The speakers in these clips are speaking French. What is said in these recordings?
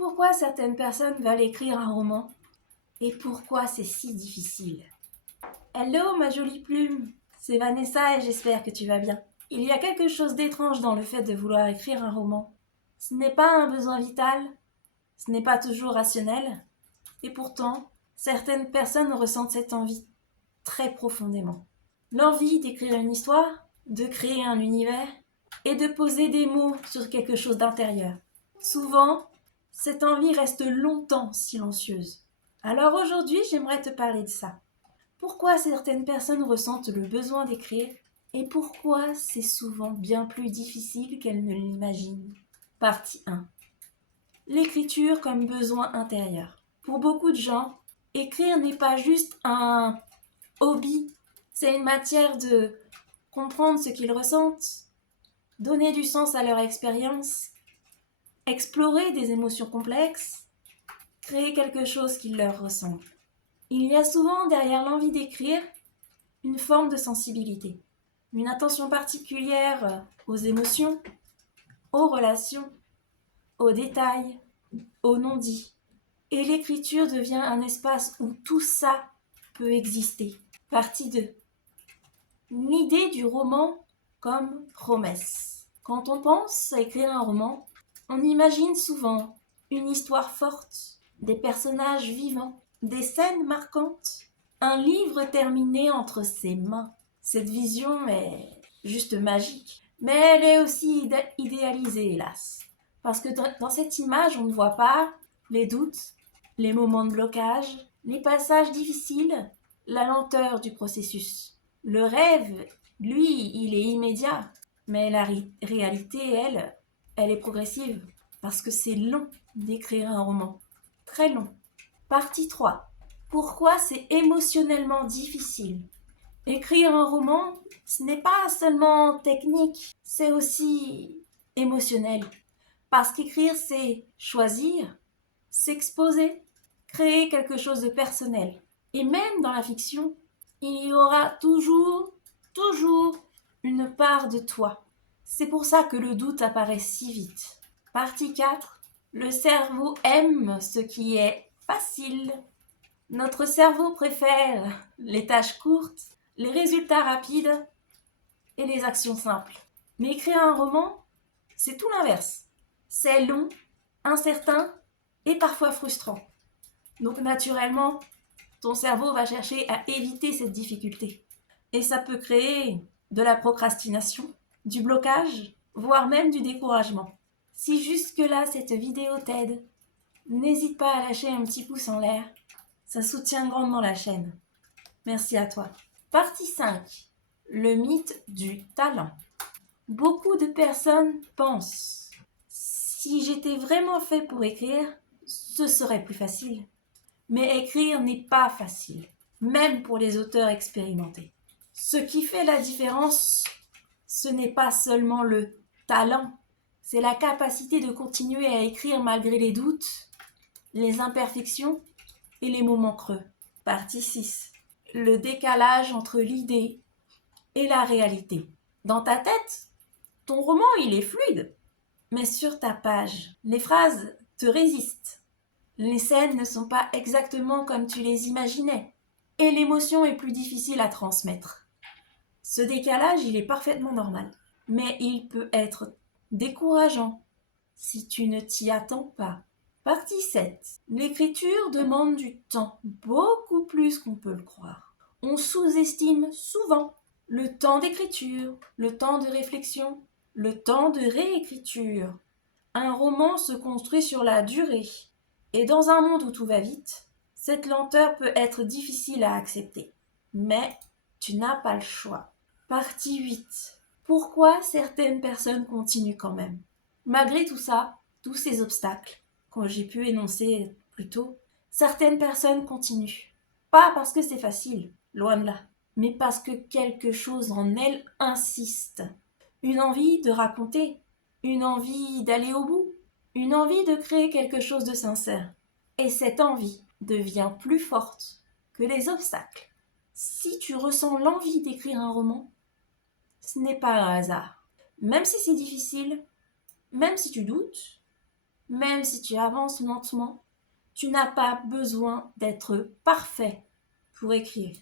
Pourquoi certaines personnes veulent écrire un roman et pourquoi c'est si difficile? Hello ma jolie plume, c'est Vanessa et j'espère que tu vas bien. Il y a quelque chose d'étrange dans le fait de vouloir écrire un roman. Ce n'est pas un besoin vital, ce n'est pas toujours rationnel, et pourtant, certaines personnes ressentent cette envie très profondément. L'envie d'écrire une histoire, de créer un univers et de poser des mots sur quelque chose d'intérieur. Souvent, cette envie reste longtemps silencieuse. Alors aujourd'hui, j'aimerais te parler de ça. Pourquoi certaines personnes ressentent le besoin d'écrire et pourquoi c'est souvent bien plus difficile qu'elles ne l'imaginent. Partie 1. L'écriture comme besoin intérieur. Pour beaucoup de gens, écrire n'est pas juste un hobby, c'est une matière de comprendre ce qu'ils ressentent, donner du sens à leur expérience, explorer des émotions complexes, créer quelque chose qui leur ressemble. Il y a souvent derrière l'envie d'écrire une forme de sensibilité, une attention particulière aux émotions, aux relations, aux détails, aux non-dits. Et l'écriture devient un espace où tout ça peut exister. Partie 2. L'idée du roman comme promesse. Quand on pense à écrire un roman, on imagine souvent une histoire forte, des personnages vivants, des scènes marquantes, un livre terminé entre ses mains. Cette vision est juste magique, mais elle est aussi idéalisée, hélas. Parce que dans cette image, on ne voit pas les doutes, les moments de blocage, les passages difficiles, la lenteur du processus. Le rêve, lui, il est immédiat, mais la réalité, elle est progressive, parce que c'est long d'écrire un roman. Très long. Partie 3. Pourquoi c'est émotionnellement difficile? Écrire un roman, ce n'est pas seulement technique, c'est aussi émotionnel. Parce qu'écrire, c'est choisir, s'exposer, créer quelque chose de personnel. Et même dans la fiction, il y aura toujours une part de toi. C'est pour ça que le doute apparaît si vite. Partie 4. Le cerveau aime ce qui est facile. Notre cerveau préfère les tâches courtes, les résultats rapides et les actions simples. Mais écrire un roman, c'est tout l'inverse. C'est long, incertain et parfois frustrant. Donc naturellement, ton cerveau va chercher à éviter cette difficulté. Et ça peut créer de la procrastination, du blocage, voire même du découragement. Si jusque-là cette vidéo t'aide, n'hésite pas à lâcher un petit pouce en l'air. Ça soutient grandement la chaîne. Merci à toi. Partie 5. Le mythe du talent. Beaucoup de personnes pensent « Si j'étais vraiment fait pour écrire, ce serait plus facile. » Mais écrire n'est pas facile, même pour les auteurs expérimentés. Ce qui fait la différence, ce n'est pas seulement le talent, c'est la capacité de continuer à écrire malgré les doutes, les imperfections et les moments creux. Partie 6. Le décalage entre l'idée et la réalité. Dans ta tête, ton roman, il est fluide, mais sur ta page, les phrases te résistent. Les scènes ne sont pas exactement comme tu les imaginais, et l'émotion est plus difficile à transmettre. Ce décalage, il est parfaitement normal, mais il peut être décourageant si tu ne t'y attends pas. Partie 7. L'écriture demande du temps, beaucoup plus qu'on peut le croire. On sous-estime souvent le temps d'écriture, le temps de réflexion, le temps de réécriture. Un roman se construit sur la durée. Et dans un monde où tout va vite, cette lenteur peut être difficile à accepter. Mais tu n'as pas le choix. Partie 8. Pourquoi certaines personnes continuent quand même? Malgré tout ça, tous ces obstacles que j'ai pu énoncer plus tôt, certaines personnes continuent. Pas parce que c'est facile, loin de là, mais parce que quelque chose en elles insiste. Une envie de raconter, une envie d'aller au bout, une envie de créer quelque chose de sincère. Et cette envie devient plus forte que les obstacles. Si tu ressens l'envie d'écrire un roman, ce n'est pas un hasard. Même si c'est difficile, même si tu doutes, Même si tu avances lentement, tu n'as pas besoin d'être parfait pour écrire.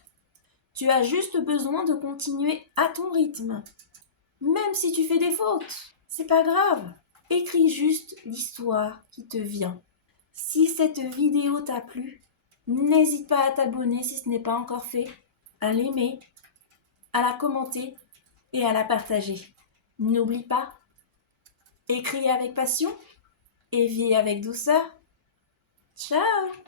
Tu as juste besoin de continuer à ton rythme. Même si tu fais des fautes, c'est pas grave. Écris juste l'histoire qui te vient. Si cette vidéo t'a plu, n'hésite pas à t'abonner si ce n'est pas encore fait, à l'aimer, à la commenter et à la partager. N'oublie pas, écris avec passion et vis avec douceur. Ciao!